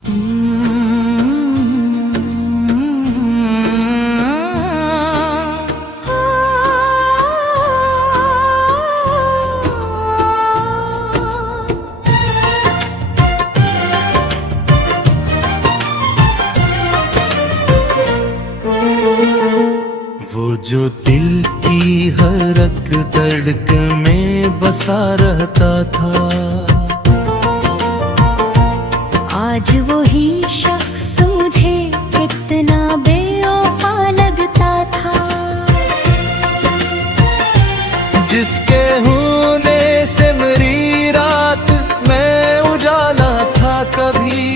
वो जो दिल की हरक धड़क में बसा रहता था, आज वही शख्स मुझे कितना बेवफा लगता था। जिसके होने से मेरी रात में उजाला था कभी,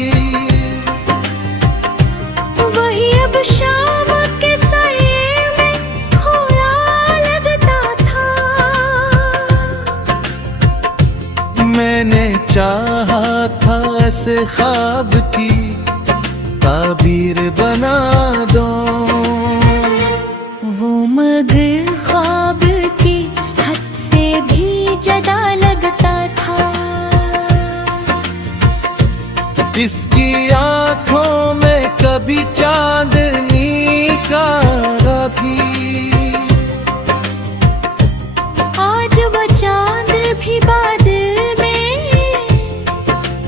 वही अब शाम के साये में खोया लगता था। मैंने चाहा था ऐसे ख्वाब की ताबीर बना दो, वो मगर ख्वाब की हद से भी ज्यादा लगता था। इसकी आंखों में कभी चांदनी का भी, आज वो चांद भी बादल में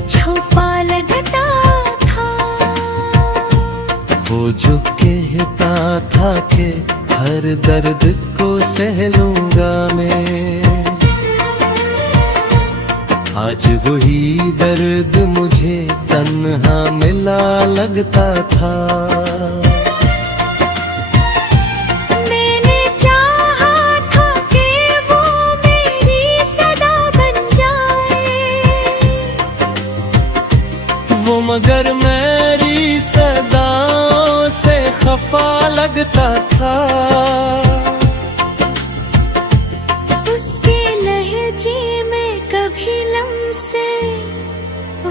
छुपा लगता था। वो जो कहता था कि हर दर्द को सह लूंगा मैं, आज वही दर्द मुझे तन्हा मिला लगता था। मैंने चाहा था कि वो मेरी सदा बन जाए, वो मगर मेरी सदाओं से खफा लगता था। उसके लहजे में कभी लम्से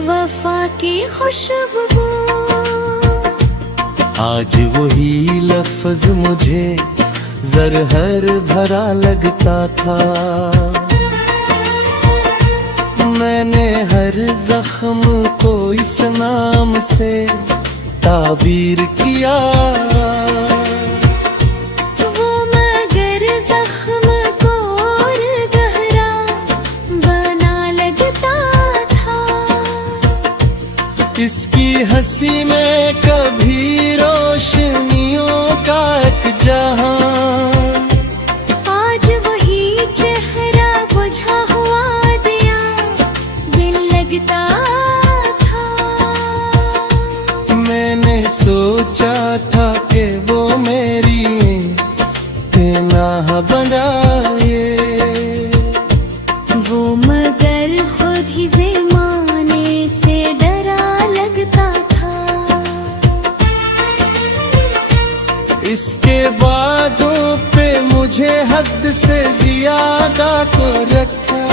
वफा की खुशबू, आज वही लफ्ज मुझे ज़रहर भरा लगता था। मैंने हर जख्म को इस नाम से ताबीर किया, वो मगर जख्म को और गहरा बना लगता था। इसकी हंसी में कभी रोशनियों का एक जहां, आज वही चेहरा बुझा हुआ दिया दिल लगता था। मैंने सोचा था कि वो मेरी पनाह बनाए, वो मगर खुद ही ज़माने से डरा लगता था। इसके वादों पे मुझे हद से ज्यादा को रखा,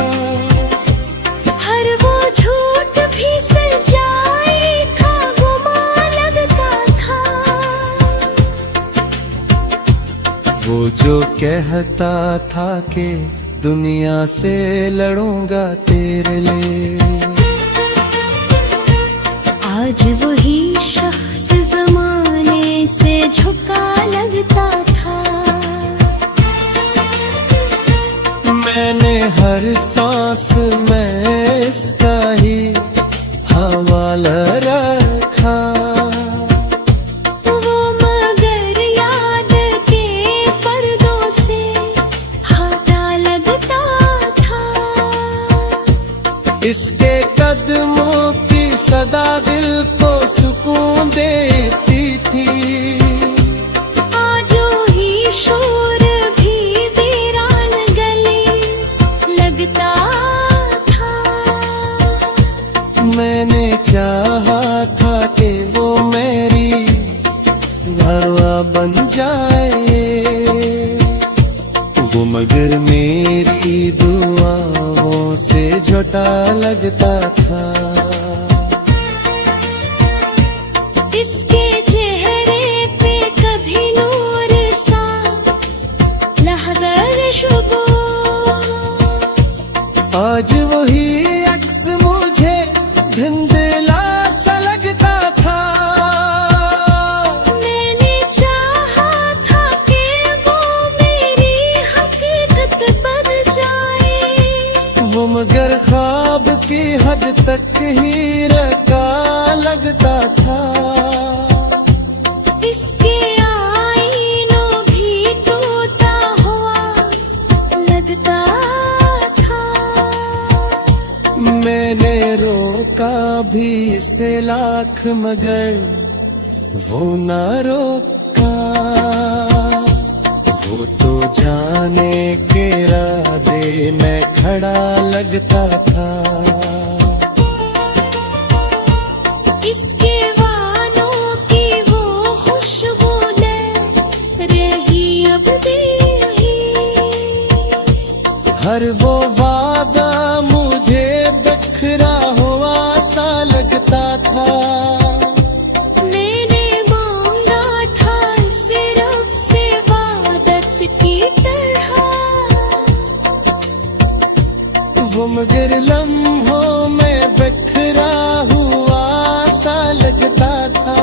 हर वो झूठ भी सच्चाई का गुमा लगता था। वो जो कहता था कि दुनिया से लड़ूंगा तेरे लिए, आज वही शख्स ज़माने से झुका लगता था। मैंने हर सांस में इसका ही हवाला रखा, वो मगर याद के पर्दों से हटा लगता था। इसके कदमों की सदा दिल को सुकून देती थी। आज ही शोर भी वीरान गली लगता था। मैंने चाहा था कि वो मेरी घरवा बन जाए, वो मगर मेरी दुआओं से झुटा लगता था। इसके चेहरे पे कभी नूर सा लहगर शुबो, आज वही अक्स मुझे धुंधला सा लगता लाख मगर वो ना रोका, वो तो जाने के राधे मैं खड़ा लगता था। इसके वालों की वो खुशबू ले रही अब भी हर वो वादा मुझे बिखरा हुआ सा लगता था। मैंने मांगा था सिर्फ से इबादत की तरह, वो मगर लम्हों में बिखरा हुआ सा लगता था।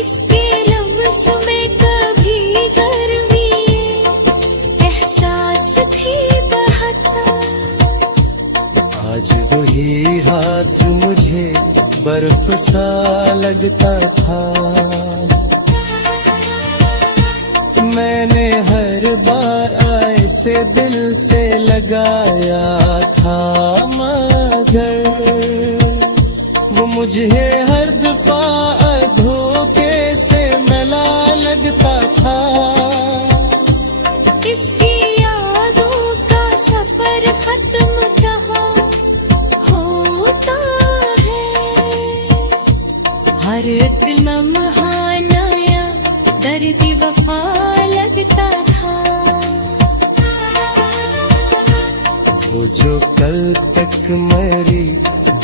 इसके लफ्ज़ में कभी गर्मी एहसास थी बहता। आज वही हाथ मुझे बर्फ सा लगता था। मैंने हर बार ऐसे दिल से लगाया था मगर वो मुझे हर दफा धोखे से मिला लगता था। इसकी यादों का सफर खत्म कहाँ होता है। हर एक लम्हा नया दर्द वफा लगता था। वो जो कल तक मेरी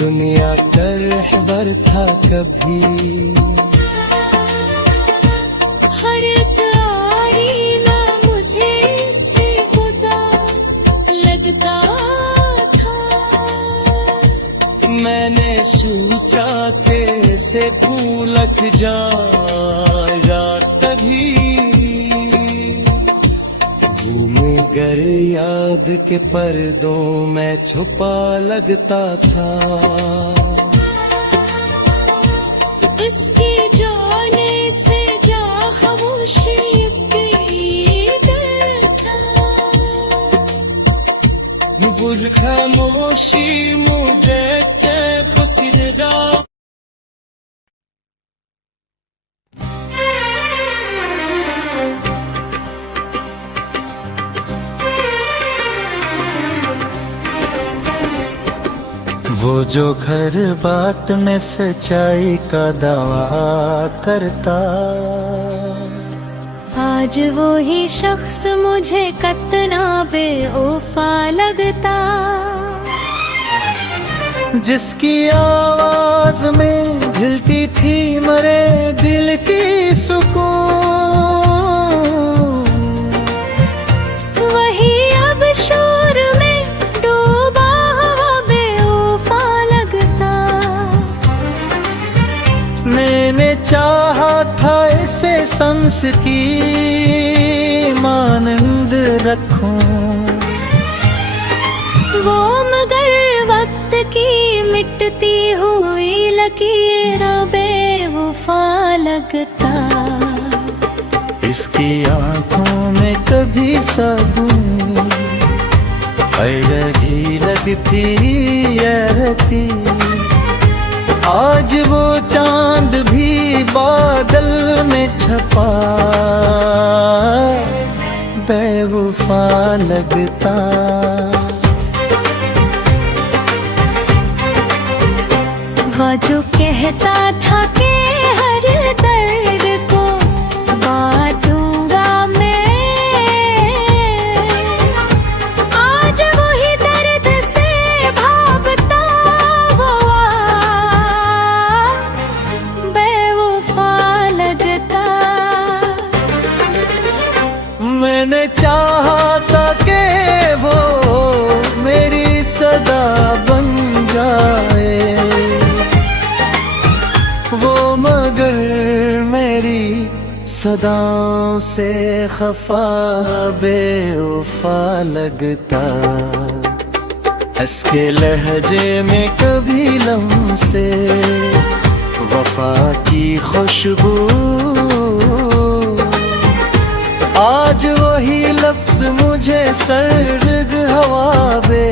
दुनिया का रहबर था कभी हर एक आईना मुझे से खुदा लगता था। मैंने सोचा कैसे भूलक जाया तभी वो मगर याद के पर्दों में छुपा लगता था। इसके जाने से जा खामोशी था। वो खामोशी मुझे फसीदा वो जो घर बात में सच्चाई का दावा करता आज वो ही शख्स मुझे कितना बेवफा लगता। जिसकी आवाज में हिलती थी मरे दिल की सुकून वही अब शोर में डूबा हुआ बेवफा लगता। मैंने चाहा था इसे सांस की मानंद रखूं वो मगर वक्त की मिटती हुई लकीरों बेवफा लगता। इसकी आंखों में कभी साबुन लगी लगती रहती। आज वो चांद भी बादल में छपा बेवफा लगता। वो जो कहता था कि हर दर्द को बांटूंगा मैं आज वही दर्द से भागता हुआ बेवफा लगता। मैंने चाहा था कि वो मेरी सदा बन जाए वो मगर मेरी सदाओं से खफा बेवफा लगता। इसके लहजे में कभी लम्से वफा की खुशबू आज वही लफ्ज मुझे सर्द हवा बे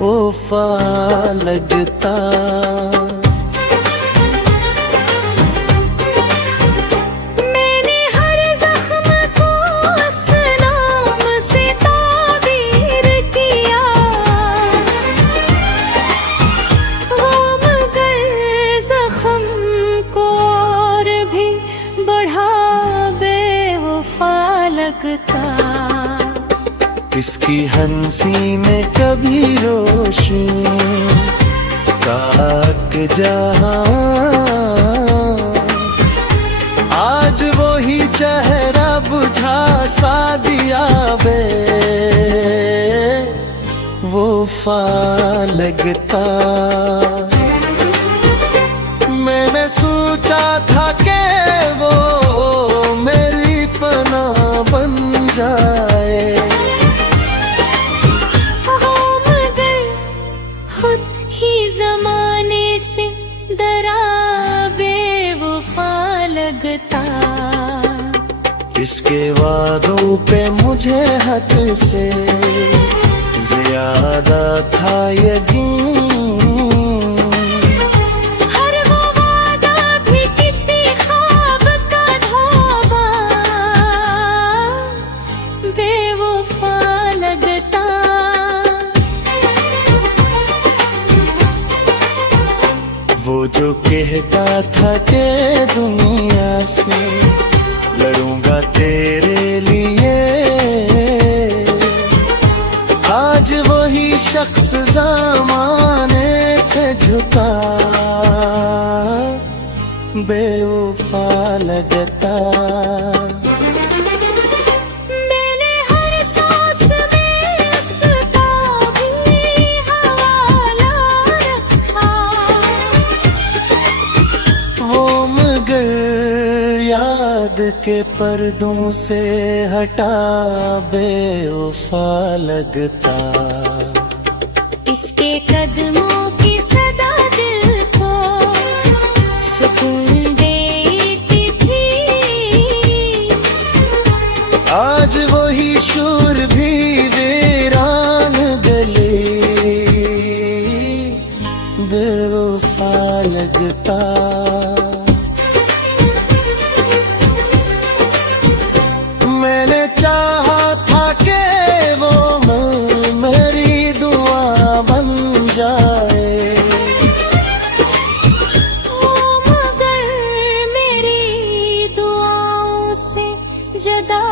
ओ बेवफा लगता। मैंने हर जख्म को उस नाम से ताबीर किया, वो मगर जख्म को और भी बढ़ा बेवफा लगता। इसकी हंसी में कभी रोशनी ताक जहां, आज वो ही चेहरा बुझा सा दिया बे वफा लगता। मैंने सोचा था कि वो मेरी पनाह बन जाए, जमाने से डरा बेवफा लगता। इसके वादों पे मुझे हद से ज्यादा था यकीन, हर वो वादा भी किसी ख्वाब का धोबा बेवफा लगता। वो जो कहता था कि दुनिया से लड़ूंगा तेरे लिए, आज वही शख्स ज़माने से झुका बेवफा लगता। याद के पर्दों से हटा बेवफा लगता। इसके कदमों की सदा दिल को सुकून देती थी, आज वही शूर भी वीरान गली बेवफा लगता। मैंने चाहा था कि वो मेरी दुआ बन जाए, वो मगर मेरी दुआओं से जदा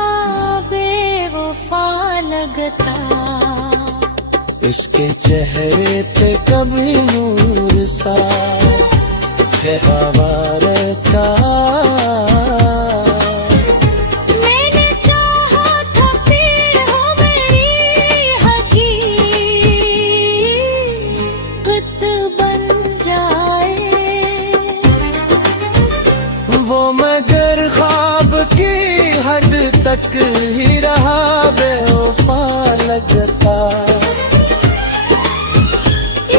बेवफा लगता। इसके चेहरे पे कभी नूर सा हवा रहता, वो मगर ख्वाब की हद तक ही रहा बेवफा लगता।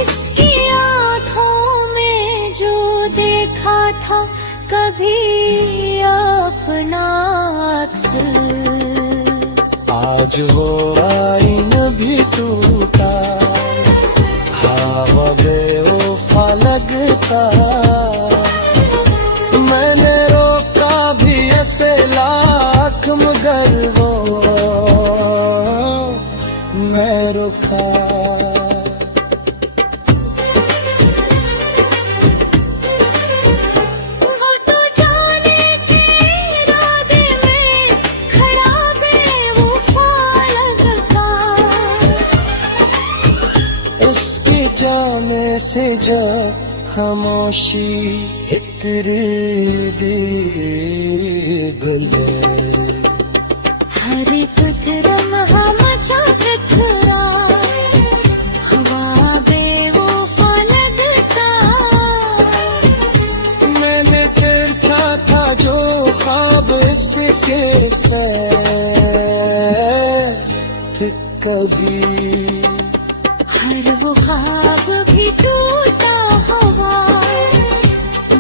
इसकी आँखों में जो देखा था कभी अपना अक्स, आज वो आईना भी टूटा हवा बेवफा लगता। मैंने रोका भी ऐसे लाख मगर वो मैं रुका। वो तो जाने के इरादे में खड़ा बेवफा लगता। इसकी जामे से जा खामोशी इतरी दी गले, हर एक लम्हा मचा टकरा हवा बेवफा लगता। मैंने तिरछा था जो ख्वाब इसके साथ कभी, हर वो ख्वाब भी टूटा हवा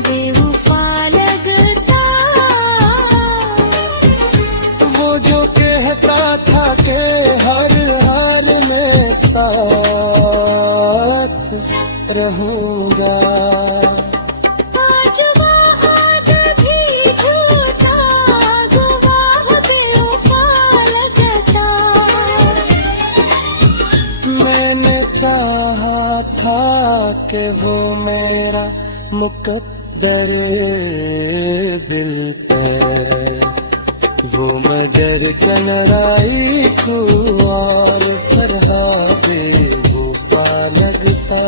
बेवफा लगता। वो जो कहता था कि हर हाल में साथ लूंगा। आज वाद भी झूठा, गवाह बेवफा लगता। मैंने चाहा था कि वो मेरा मुकद्दर दिल पे, वो मगर कनराई को और फरहा बेवफा लगता।